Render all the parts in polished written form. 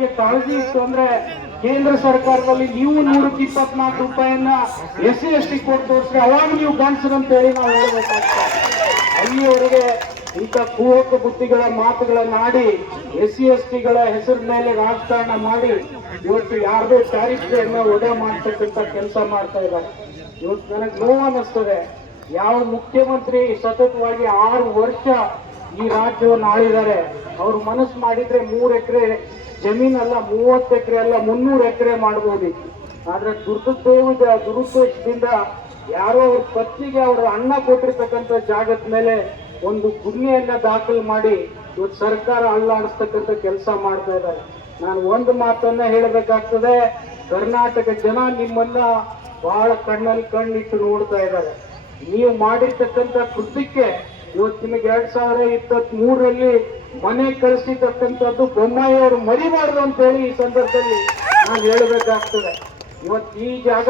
ಬಗ್ಗೆ ಕಾಳಜಿ ಇತ್ತು ಅಂದ್ರೆ ಕೇಂದ್ರ ಸರ್ಕಾರದಲ್ಲಿ ನೀವು 124 ರೂಪಾಯಿಯನ್ನ SC/ST ಕೊಟ್ಟು ತೋರಿಸ್ರೆ ಅವಾಗ ನೀವು ಗಂಡಸರು ಅಂತ ಹೇಳಿ ನಾವು ಹೇಳ್ಬೇಕಾಗ್ತದೆ. ಅಲ್ಲಿಯವರೆಗೆ ಇಂಥ ಕುಹಕ ಬುದ್ಧಿಗಳ ಮಾತುಗಳನ್ನಾಡಿ SC/STಗಳ ಹೆಸರ ಮೇಲೆ ರಾಜಕಾರಣ ಮಾಡಿ ಇವತ್ತು ಯಾರದೇ ಚಾರಿತ್ರ್ಯನ್ನ ಒಡೆ ಮಾಡ್ತಕ್ಕಂಥ ಕೆಲಸ ಮಾಡ್ತಾ ಇದ್ದಾರೆ. ಇವತ್ತು ನನಗೆ ನೋವು ಅನ್ನಿಸ್ತದೆ, ಯಾವ ಮುಖ್ಯಮಂತ್ರಿ ಸತತವಾಗಿ 6 ವರ್ಷ ಈ ರಾಜ್ಯವನ್ನು ಆಳಿದ್ದಾರೆ, ಅವ್ರು ಮನಸ್ಸು ಮಾಡಿದ್ರೆ 3 ಎಕರೆ ಜಮೀನಲ್ಲ, 30 ಎಕರೆ ಅಲ್ಲ, 300 ಎಕರೆ ಮಾಡಬಹುದಿತ್ತು. ಆದ್ರೆ ದುರುದ್ದೇಶದಿಂದ ಯಾರೋ ಅವ್ರ ಪತ್ನಿಗೆ ಅವ್ರ ಅಣ್ಣ ಕೊಟ್ಟಿರ್ತಕ್ಕಂಥ ಜಾಗದ ಮೇಲೆ ಒಂದು ಗುನ್ನೆಯನ್ನ ದಾಖಲು ಮಾಡಿ ಇವತ್ತು ಸರ್ಕಾರ ಅಲ್ಲಾಡಿಸ್ತಕ್ಕಂಥ ಕೆಲಸ ಮಾಡ್ತಾ ಇದ್ದಾರೆ. ನಾನು ಒಂದು ಮಾತನ್ನ ಹೇಳಬೇಕಾಗ್ತದೆ, ಕರ್ನಾಟಕ ಜನ ನಿಮ್ಮನ್ನ ಬಹಳ ಕಣ್ಣಲ್ಲಿ ಕಣ್ಣಿಟ್ಟು ನೋಡ್ತಾ ಇದ್ದಾರೆ. ನೀವು ಮಾಡಿರ್ತಕ್ಕಂಥ ಕೃತ್ಯಕ್ಕೆ ಇವತ್ತು ನಿಮಗೆ 2023ರಲ್ಲಿ ಮನೆ ಕಳಿಸಿರ್ತಕ್ಕಂಥದ್ದು ಬೊಮ್ಮಾಯಿ ಅವರು ಮರಿಬಾರ್ದು ಅಂತ ಹೇಳಿ ಈ ಸಂದರ್ಭದಲ್ಲಿ ನಾನು ಹೇಳಬೇಕಾಗ್ತದೆ. ಇವತ್ತು ಈ ಜಾಗ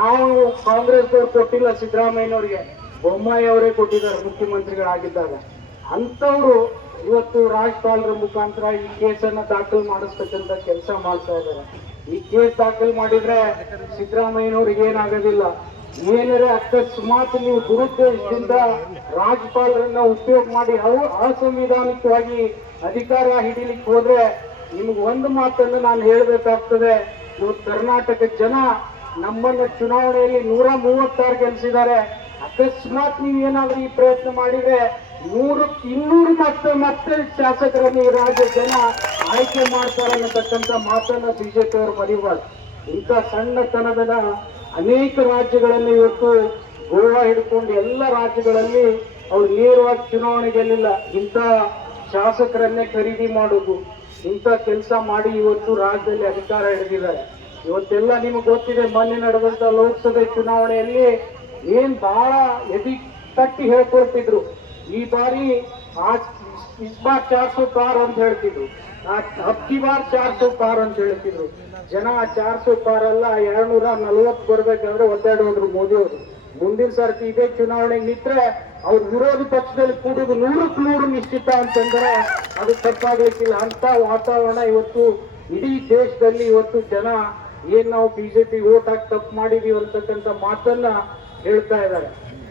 ನಾವು ಕಾಂಗ್ರೆಸ್ದವ್ರು ಕೊಟ್ಟಿಲ್ಲ, ಸಿದ್ದರಾಮಯ್ಯನವ್ರಿಗೆ ಬೊಮ್ಮಾಯಿ ಅವರೇ ಕೊಟ್ಟಿದ್ದಾರೆ ಮುಖ್ಯಮಂತ್ರಿಗಳಾಗಿದ್ದಾಗ. ಅಂಥವ್ರು ಇವತ್ತು ರಾಜ್ಯಪಾಲರ ಮುಖಾಂತರ ಈ ಕೇಸನ್ನ ದಾಖಲು ಮಾಡಿಸ್ತಕ್ಕಂಥ ಕೆಲಸ ಮಾಡ್ತಾ ಇದ್ದಾರೆ. ಈ ಕೇಸ್ ದಾಖಲು ಮಾಡಿದ್ರೆ ಸಿದ್ದರಾಮಯ್ಯನವ್ರಿಗೆ ಏನಾಗೋದಿಲ್ಲ. ಏನಾರೆ ಅಕಸ್ಮಾತ್ ನೀವು ದುರುದ್ದೇಶದಿಂದ ರಾಜ್ಯಪಾಲರನ್ನ ಉಪಯೋಗ ಮಾಡಿ ಅಸಂವಿಧಾನಿಕವಾಗಿ ಅಧಿಕಾರ ಹಿಡಿಲಿಕ್ಕೆ ಹೋದ್ರೆ ನಿಮ್ಗೆ ಒಂದು ಮಾತನ್ನು ನಾನು ಹೇಳಬೇಕಾಗ್ತದೆ. ಇವತ್ತು ಕರ್ನಾಟಕ ಜನ ನಮ್ಮನ್ನ ಚುನಾವಣೆಯಲ್ಲಿ 136 ಗೆಲ್ಲಿಸಿದ್ದಾರೆ. ಅಕಸ್ಮಾತ್ ನೀವೇನಾದ್ರೂ ಈ ಪ್ರಯತ್ನ ಮಾಡಿದ್ರೆ 100-200 ಮತ್ತೆ ಶಾಸಕರನ್ನು ಈ ರಾಜ್ಯ ಜನ ಆಯ್ಕೆ ಮಾಡ್ತಾರೆ ಅನ್ನತಕ್ಕಂಥ ಮಾತನ್ನ ಬಿಜೆಪಿ ಅವರು ಮರಿಬಾರ್ದು. ಇಂಥ ಸಣ್ಣತನದ ಅನೇಕ ರಾಜ್ಯಗಳಲ್ಲಿ ಇವತ್ತು ಗೋವಾ ಹಿಡ್ಕೊಂಡು ಎಲ್ಲ ರಾಜ್ಯಗಳಲ್ಲಿ ಅವ್ರು ನೇರವಾಗಿ ಚುನಾವಣೆ ಗೆಲ್ಲಿಲ್ಲ. ಇಂಥ ಶಾಸಕರನ್ನೇ ಖರೀದಿ ಮಾಡೋದು, ಇಂಥ ಕೆಲಸ ಮಾಡಿ ಇವತ್ತು ರಾಜ್ಯದಲ್ಲಿ ಅಧಿಕಾರ ಹಿಡಿದಿದ್ದಾರೆ. ಇವತ್ತೆಲ್ಲ ನಿಮಗೆ ಗೊತ್ತಿದೆ, ಮೊನ್ನೆ ನಡೆದಂತ ಲೋಕಸಭೆ ಚುನಾವಣೆಯಲ್ಲಿ ಏನ್ ಬಹಳ ಎದಿ ತಟ್ಟಿ ಹೇಳ್ಕೊಳ್ತಿದ್ರು, ಈ ಬಾರಿ ಇಸ್ ಬಾರ್ 400 ಪಾರ್ ಅಂತ ಹೇಳ್ತಿದ್ರು, ಅಬ್ಕಿ ಬಾರ್ 400 ಪಾರ್ ಅಂತ ಹೇಳ್ತಿದ್ರು. ಜನ 400 ಪಾರ್ ಅಲ್ಲ 240 ಬರ್ಬೇಕಾದ್ರೆ ಒದ್ದಾಡೋದ್ರು ಮೋದಿ ಅವರು. ಮುಂದಿನ ಸರ್ತಿ ಇದೇ ಚುನಾವಣೆಗೆ ನಿಂತ್ರೆ ಅವ್ರ ವಿರೋಧ ಪಕ್ಷದಲ್ಲಿ ಕೂಡುದು 100ಕ್ಕೆ 100 ನಿಶ್ಚಿತ ಅಂತಂದ್ರೆ ಅದು ತಪ್ಪಾಗ್ಲಿಕ್ಕಿಲ್ಲ. ಅಂತ ವಾತಾವರಣ ಇವತ್ತು ಇಡೀ ದೇಶದಲ್ಲಿ ಇವತ್ತು ಜನ ಏನ್ ನಾವು ಬಿಜೆಪಿ ಓಟ್ ಹಾಕಿ ತಪ್ಪು ಮಾಡಿದೀವಿ ಅಂತಕ್ಕಂಥ ಮಾತನ್ನ ಹೇಳ್ತಾ ಇದ್ದಾರೆ.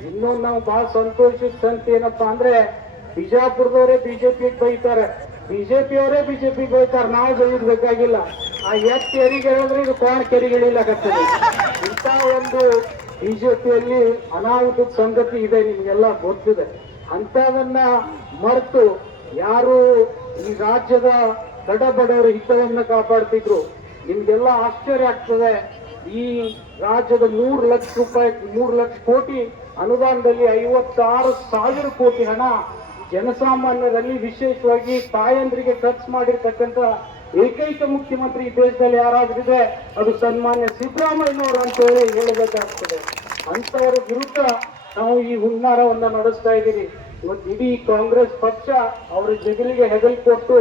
ಇನ್ನೊಂದು ನಾವು ಬಹಳ ಸಂತೋಷದ ಸಂಗತಿ ಏನಪ್ಪಾ ಅಂದ್ರೆ, ಬಿಜಾಪುರದವರೇ ಬಿಜೆಪಿ ಬೈತಾರೆ, ಬಿಜೆಪಿ ಅವರೇ ಬಿಜೆಪಿ ಬೈತಾರೆ, ನಾವು ಬೈದ್ ಬೇಕಾಗಿಲ್ಲ. ಆ ಎತ್ ಕೆರಿಗೆ ಹೇಳಿದ್ರೆ ಇದು ಕೋಣ ಕೆರಿಗೆ ಇಳಿಲಾಗತ್ತದೆ. ಇಂಥ ಒಂದು ಬಿಜೆಪಿಯಲ್ಲಿ ಅನಾಹುತದ ಸಂಗತಿ ಇದೆ, ನಿಮ್ಗೆಲ್ಲ ಗೊತ್ತಿದೆ. ಅಂತದನ್ನ ಮರೆತು ಯಾರು ಈ ರಾಜ್ಯದ ಬಡವರ ಹಿತವನ್ನ ಕಾಪಾಡ್ತಿದ್ರು, ನಿಮ್ಗೆಲ್ಲ ಆಶ್ಚರ್ಯ ಆಗ್ತದೆ. ಈ ರಾಜ್ಯದ 3 ಲಕ್ಷ ರೂಪಾಯಿ 3 ಲಕ್ಷ ಕೋಟಿ ಅನುದಾನದಲ್ಲಿ 56,000 ಕೋಟಿ ಹಣ ಜನಸಾಮಾನ್ಯರಲ್ಲಿ ವಿಶೇಷವಾಗಿ ತಾಯಂದ್ರಿಗೆ ಖರ್ಚು ಮಾಡಿರ್ತಕ್ಕಂಥ ಏಕೈಕ ಮುಖ್ಯಮಂತ್ರಿ ಈ ದೇಶದಲ್ಲಿ ಯಾರಾದ್ರಿದೆ ಅದು ಸನ್ಮಾನ್ಯ ಸಿದ್ದರಾಮಯ್ಯನವರು ಅಂತ ಹೇಳಿ ಹೇಳಬೇಕಾಗ್ತದೆ. ಅಂತವರ ವಿರುದ್ಧ ನಾವು ಈ ಹುನ್ನಾರವನ್ನ ನಡೆಸ್ತಾ ಇದ್ದೀವಿ. ಇವತ್ತು ಇಡೀ ಕಾಂಗ್ರೆಸ್ ಪಕ್ಷ ಅವರ ಜಗಲಿಗೆ ಹೆಗಲು ಕೊಟ್ಟು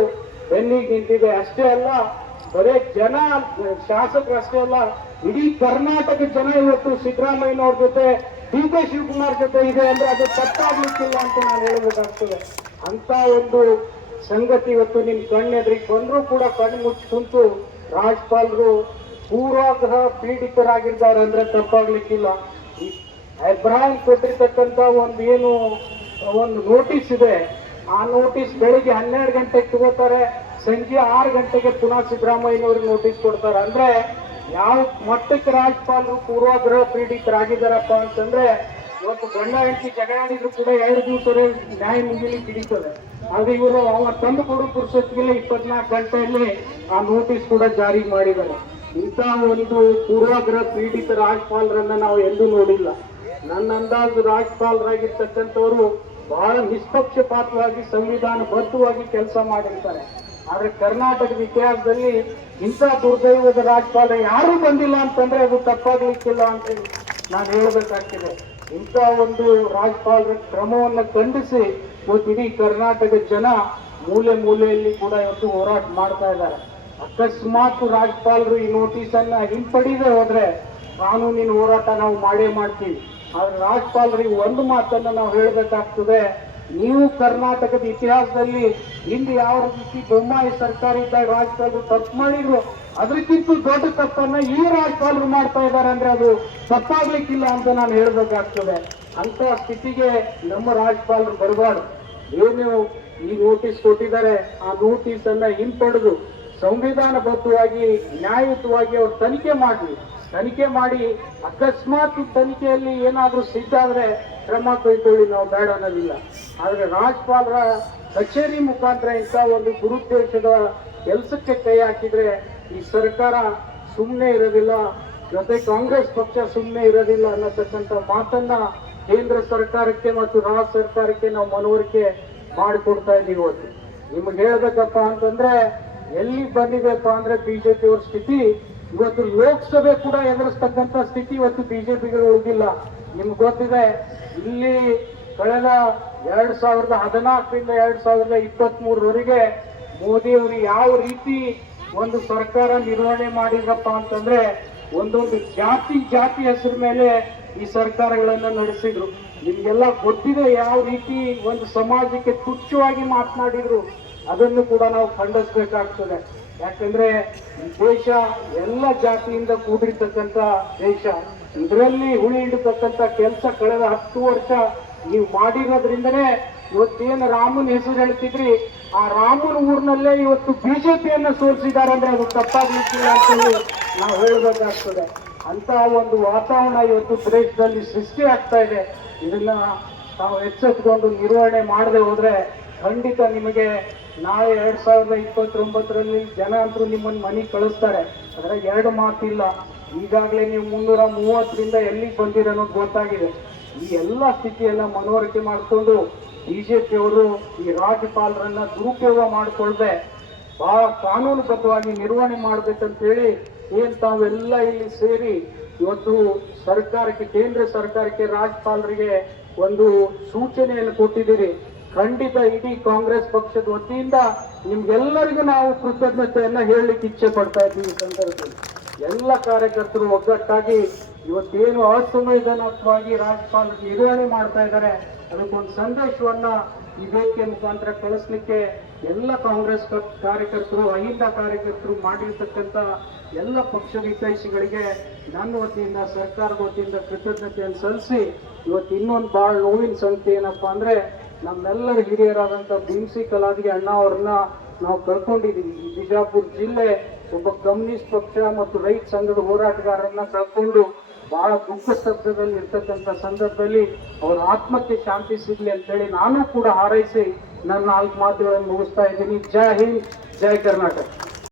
ಬೆನ್ನಿಗೆ ನಿಂತಿದೆ. ಅಷ್ಟೇ ಅಲ್ಲ, ಬರೇ ಜನ ಶಾಸಕರು ಅಷ್ಟೇ ಅಲ್ಲ, ಇಡೀ ಕರ್ನಾಟಕ ಜನ ಇವತ್ತು ಸಿದ್ದರಾಮಯ್ಯನವ್ರ ಜೊತೆ DK ಶಿವಕುಮಾರ್ ಜೊತೆ ಇದೆ ಅಂದ್ರೆ ಅದು ತಪ್ಪಾಗ್ಲಿಕ್ಕಿಲ್ಲ ಅಂತ ನಾನು ಹೇಳಬೇಕಾಗ್ತದೆ. ಅಂತ ಒಂದು ಸಂಗತಿ ಇವತ್ತು ನಿಮ್ ಕಣ್ಣೆದ್ರಿಗೆ ಬಂದ್ರು ಕೂಡ ಕಣ್ಣು ಮುಚ್ಚಿ ಕುಂತು ರಾಜ್ಯಪಾಲರು ಪೂರ್ವಾಗ್ರಹ ಪೀಡಿತರಾಗಿದ್ದಾರೆ ಅಂದ್ರೆ ತಪ್ಪಾಗ್ಲಿಕ್ಕಿಲ್ಲ. ಅಬ್ರಾಹಿಂ ಕೊಟ್ಟಿರ್ತಕ್ಕಂಥ ಒಂದು ನೋಟಿಸ್ ಇದೆ. ಆ ನೋಟಿಸ್ ಬೆಳಿಗ್ಗೆ 12 ಗಂಟೆಗೆ ತಗೋತಾರೆ, ಸಂಜೆ 6 ಗಂಟೆಗೆ ಪುನಃ ಸಿದ್ದರಾಮಯ್ಯನವ್ರಿಗೆ ನೋಟಿಸ್ ಕೊಡ್ತಾರೆ. ಅಂದ್ರೆ ಯಾವ ಮಟ್ಟಕ್ಕೆ ರಾಜ್ಯಪಾಲರು ಪೂರ್ವಾಗ್ರಹ ಪೀಡಿತರಾಗಿದ್ದಾರಪ್ಪ ಅಂತಂದ್ರೆ, ಇವತ್ತು ಗಂಡ ಹೆಂಡತಿ ಜಗಳಾಡಿದ್ರು ಕೂಡ 2 ದಿವಸ ನ್ಯಾಯ ಮುಗಿಲಿಕ್ಕೆ ಹಿಡಿತದೆ. ಆದ್ರೆ ಇವರು ಅವ ತಂದು ಕೊಡೋ ಪುರುಷತ್ಗೆಲ್ಲ 24 ಗಂಟೆಯಲ್ಲಿ ಆ ನೋಟಿಸ್ ಕೂಡ ಜಾರಿ ಮಾಡಿದ್ದಾರೆ. ಇಂಥ ಒಂದು ಪೂರ್ವಾಗ್ರಹ ಪೀಡಿತ ರಾಜ್ಯಪಾಲರನ್ನ ನಾವು ಎಂದೂ ನೋಡಿಲ್ಲ. ನನ್ನ ಅಂದಾಜು ರಾಜ್ಯಪಾಲರಾಗಿರ್ತಕ್ಕಂಥವರು ಬಹಳ ನಿಷ್ಪಕ್ಷಪಾತವಾಗಿ ಸಂವಿಧಾನಬದ್ಧವಾಗಿ ಕೆಲಸ ಮಾಡಿರ್ತಾರೆ. ಆದ್ರೆ ಕರ್ನಾಟಕದ ಇತಿಹಾಸದಲ್ಲಿ ಇಂಥ ದುರ್ದೈವದ ರಾಜ್ಯಪಾಲ ಯಾರೂ ಬಂದಿಲ್ಲ ಅಂತಂದ್ರೆ ಅದು ತಪ್ಪಾಗ್ಲಿಕ್ಕಿಲ್ಲ ಅಂತ ನಾನು ಹೇಳಬೇಕಾಗ್ತದೆ. ಇಂಥ ಒಂದು ರಾಜ್ಯಪಾಲರ ಕ್ರಮವನ್ನು ಖಂಡಿಸಿ ಇವತ್ತು ಇಡೀ ಕರ್ನಾಟಕದ ಜನ ಮೂಲೆ ಮೂಲೆಯಲ್ಲಿ ಕೂಡ ಇವತ್ತು ಹೋರಾಟ ಮಾಡ್ತಾ ಇದ್ದಾರೆ. ಅಕಸ್ಮಾತ್ ರಾಜ್ಯಪಾಲರು ಈ ನೋಟಿಸನ್ನ ಹಿಂಪಡೆಯದೆ ಹೋದ್ರೆ ಕಾನೂನಿನ ಹೋರಾಟ ನಾವು ಮಾಡೇ ಮಾಡ್ತೀವಿ. ಆದ್ರೆ ರಾಜ್ಯಪಾಲರಿಗೆ ಒಂದು ಮಾತನ್ನ ನಾವು ಹೇಳಬೇಕಾಗ್ತದೆ, ನೀವು ಕರ್ನಾಟಕದ ಇತಿಹಾಸದಲ್ಲಿ ಹಿಂದೆ ಯಾವ ರೀತಿ ಬೊಮ್ಮಾಯಿ ಸರ್ಕಾರ ಇದ್ದಾಗ ರಾಜ್ಯಪಾಲರು ತಪ್ಪು ಮಾಡಿದ್ರು, ಅದಕ್ಕಿಂತ ದೊಡ್ಡ ತಪ್ಪನ್ನ ಈ ರಾಜ್ಯಪಾಲರು ಮಾಡ್ತಾ ಇದ್ದಾರೆ ಅಂದ್ರೆ ಅದು ತಪ್ಪಾಗ್ಲಿಕ್ಕಿಲ್ಲ ಅಂತ ನಾನು ಹೇಳ್ಬೇಕಾಗ್ತದೆ. ಅಂತ ಸ್ಥಿತಿಗೆ ನಮ್ಮ ರಾಜ್ಯಪಾಲರು ಬರಬಾರ್ದು. ಏನು ಈ ನೋಟಿಸ್ ಕೊಟ್ಟಿದ್ದಾರೆ, ಆ ನೋಟಿಸ್ ಅನ್ನ ಹಿಂಪಡೆದು ಸಂವಿಧಾನಬದ್ಧವಾಗಿ ನ್ಯಾಯಯುತವಾಗಿ ಅವ್ರು ತನಿಖೆ ಮಾಡಿ ಅಕಸ್ಮಾತ್ ತನಿಖೆಯಲ್ಲಿ ಏನಾದ್ರೂ ಸಿದ್ಧ ಆದ್ರೆ ಕ್ರಮ ಕೈಗೊಳ್ಳಿ, ನಾವು ಬೇಡ ಅನ್ನೋದಿಲ್ಲ. ಆದ್ರೆ ರಾಜ್ಯಪಾಲರ ಕಚೇರಿ ಮುಖಾಂತರ ಇಂಥ ಒಂದು ದುರುದ್ದೇಶದ ಕೆಲಸಕ್ಕೆ ಕೈ ಹಾಕಿದ್ರೆ ಈ ಸರ್ಕಾರ ಸುಮ್ಮನೆ ಇರೋದಿಲ್ಲ, ಜೊತೆ ಕಾಂಗ್ರೆಸ್ ಪಕ್ಷ ಸುಮ್ಮನೆ ಇರೋದಿಲ್ಲ ಅನ್ನತಕ್ಕಂಥ ಮಾತನ್ನ ಕೇಂದ್ರ ಸರ್ಕಾರಕ್ಕೆ ಮತ್ತು ರಾಜ್ಯ ಸರ್ಕಾರಕ್ಕೆ ನಾವು ಮನವರಿಕೆ ಮಾಡಿಕೊಡ್ತಾ ಇದ್ದೀವಿ. ಇವತ್ತು ನಿಮ್ಗೆ ಹೇಳ್ಬೇಕಪ್ಪ ಅಂತಂದ್ರೆ ಎಲ್ಲಿ ಬಂದಿದೆಪ್ಪ ಅಂದ್ರೆ ಬಿಜೆಪಿ ಅವ್ರ ಸ್ಥಿತಿ ಇವತ್ತು ಲೋಕಸಭೆ ಕೂಡ ಎದುರಿಸ್ತಕ್ಕಂಥ ಸ್ಥಿತಿ ಇವತ್ತು ಬಿಜೆಪಿಗೆ ಉಳಿದಿಲ್ಲ. ನಿಮ್ಗೆ ಗೊತ್ತಿದೆ, ಇಲ್ಲಿ ಕಳೆದ 2014ರಿಂದ 2023ವರೆಗೆ ಮೋದಿ ಅವರು ಯಾವ ರೀತಿ ಒಂದು ಸರ್ಕಾರ ನಿರ್ವಹಣೆ ಮಾಡಿದ್ರಪ್ಪ ಅಂತಂದ್ರೆ ಒಂದೊಂದು ಜಾತಿ ಹೆಸರ ಮೇಲೆ ಈ ಸರ್ಕಾರಗಳನ್ನ ನಡೆಸಿದ್ರು. ನಿಮ್ಗೆಲ್ಲ ಗೊತ್ತಿದೆ ಯಾವ ರೀತಿ ಒಂದು ಸಮಾಜಕ್ಕೆ ತುಚ್ಛವಾಗಿ ಮಾತನಾಡಿದ್ರು. ಅದನ್ನು ಕೂಡ ನಾವು ಖಂಡಿಸಬೇಕಾಗ್ತದೆ. ಯಾಕಂದ್ರೆ ಈ ದೇಶ ಎಲ್ಲ ಜಾತಿಯಿಂದ ಕೂಡಿರ್ತಕ್ಕಂಥ ದೇಶ. ಇದರಲ್ಲಿ ಹುಳಿ ಹಿಡಿತಕ್ಕಂಥ ಕೆಲಸ ಕಳೆದ 10 ವರ್ಷ ನೀವು ಮಾಡಿರೋದ್ರಿಂದನೇ ಇವತ್ತೇನು ರಾಮನ ಹೆಸರು ಹೇಳ್ತಿದ್ರಿ, ಆ ರಾಮನ ಊರಿನಲ್ಲೇ ಇವತ್ತು ಬಿಜೆಪಿಯನ್ನ ಸೋಲಿಸಿದ್ದಾರೆ ಅಂದ್ರೆ ಅದು ತಪ್ಪಾಗ್ಲಿಕ್ಕಿಲ್ಲ ಅಂತೇಳಿ ನಾವು ಹೇಳಬೇಕಾಗ್ತದೆ. ಅಂತ ಒಂದು ವಾತಾವರಣ ಇವತ್ತು ದೇಶದಲ್ಲಿ ಸೃಷ್ಟಿ ಆಗ್ತಾ ಇದೆ. ಇದನ್ನ ನಾವು ಎಚ್ಚೆತ್ತುಕೊಂಡು ನಿರ್ವಹಣೆ ಮಾಡದೆ ಹೋದ್ರೆ ಖಂಡಿತ ನಿಮಗೆ ನಾಳೆ 2029ರಲ್ಲಿ ಜನ ಅಂತೂ ನಿಮ್ಮನ್ನು ಮನೆಗೆ ಕಳಿಸ್ತಾರೆ. ಅದ್ರಾಗ ಎರಡು ಮಾತಿಲ್ಲ. ಈಗಾಗಲೇ ನೀವು 330ರಿಂದ ಎಲ್ಲಿಗೆ ಬಂದಿರ ಅನ್ನೋದು ಗೊತ್ತಾಗಿದೆ. ಈ ಎಲ್ಲ ಸ್ಥಿತಿಯನ್ನ ಮನವರಿಕೆ ಮಾಡಿಕೊಂಡು ಬಿಜೆಪಿಯವರು ಈ ರಾಜ್ಯಪಾಲರನ್ನ ದುರುಪಯೋಗ ಮಾಡಿಕೊಳ್ಳದೆ ಬಹಳ ಕಾನೂನುಬದ್ಧವಾಗಿ ನಿರ್ವಹಣೆ ಮಾಡ್ಬೇಕಂತೇಳಿ ತಾವೆಲ್ಲ ಇಲ್ಲಿ ಸೇರಿ ಇವತ್ತು ಸರ್ಕಾರಕ್ಕೆ, ಕೇಂದ್ರ ಸರ್ಕಾರಕ್ಕೆ, ರಾಜ್ಯಪಾಲರಿಗೆ ಒಂದು ಸೂಚನೆಯನ್ನು ಕೊಟ್ಟಿದ್ದೀರಿ. ಖಂಡಿತ ಇಡೀ ಕಾಂಗ್ರೆಸ್ ಪಕ್ಷದ ವತಿಯಿಂದ ನಿಮ್ಗೆಲ್ಲರಿಗೂ ನಾವು ಕೃತಜ್ಞತೆಯನ್ನ ಹೇಳಲಿಕ್ಕೆ ಇಚ್ಛೆ ಪಡ್ತಾ ಇದ್ದೀವಿ. ಈ ಸಂದರ್ಭದಲ್ಲಿ ಎಲ್ಲ ಕಾರ್ಯಕರ್ತರು ಒಗ್ಗಟ್ಟಾಗಿ ಇವತ್ತೇನು ಅಸಂವಿಧಾನಾತ್ಮಕವಾಗಿ ರಾಜ್ಯಪಾಲರು ನಿರ್ವಹಣೆ ಮಾಡ್ತಾ ಇದ್ದಾರೆ ಅದಕ್ಕೊಂದು ಸಂದೇಶವನ್ನ ಈ ವೇದಿಕೆ ಮುಖಾಂತರ ಕಳಿಸ್ಲಿಕ್ಕೆ ಎಲ್ಲ ಕಾಂಗ್ರೆಸ್ ಕಾರ್ಯಕರ್ತರು, ಅಹಿಂದ ಕಾರ್ಯಕರ್ತರು ಮಾಡಿರ್ತಕ್ಕಂಥ ಎಲ್ಲ ಪಕ್ಷದ ಹಿತೈಷಿಗಳಿಗೆ ನನ್ನ ವತಿಯಿಂದ, ಸರ್ಕಾರದ ವತಿಯಿಂದ ಕೃತಜ್ಞತೆಯನ್ನು ಸಲ್ಲಿಸಿ ಇವತ್ತು ಇನ್ನೊಂದು ಬಹಳ ನೋವಿನ ಸಂಖ್ಯೆ ಏನಪ್ಪಾ ಅಂದ್ರೆ ನಮ್ಮೆಲ್ಲರ ಹಿರಿಯರಾದಂಥ ಭೀಮ್ಸಿ ಕಲಾದಿಗೆ ಅಣ್ಣ ಅವ್ರನ್ನ ನಾವು ಕಳ್ಕೊಂಡಿದ್ದೀವಿ. ಈ ಬಿಜಾಪುರ ಜಿಲ್ಲೆ ಒಬ್ಬ ಕಮ್ಯುನಿಸ್ಟ್ ಪಕ್ಷ ಮತ್ತು ರೈತ ಸಂಘದ ಹೋರಾಟಗಾರರನ್ನ ಕಳ್ಕೊಂಡು ಬಹಳ ದುಃಖ ಸ್ತಬ್ಧದಲ್ಲಿ ಇರ್ತಕ್ಕಂಥ ಸಂದರ್ಭದಲ್ಲಿ ಅವರ ಆತ್ಮಕ್ಕೆ ಶಾಂತಿ ಸಿಗ್ಲಿ ಅಂತೇಳಿ ನಾನು ಕೂಡ ಹಾರೈಸಿ ನನ್ನ 4 ಮಾತುಗಳನ್ನು ಮುಗಿಸ್ತಾ ಇದ್ದೀನಿ. ಜೈ ಹಿಂದ್, ಜೈ ಕರ್ನಾಟಕ.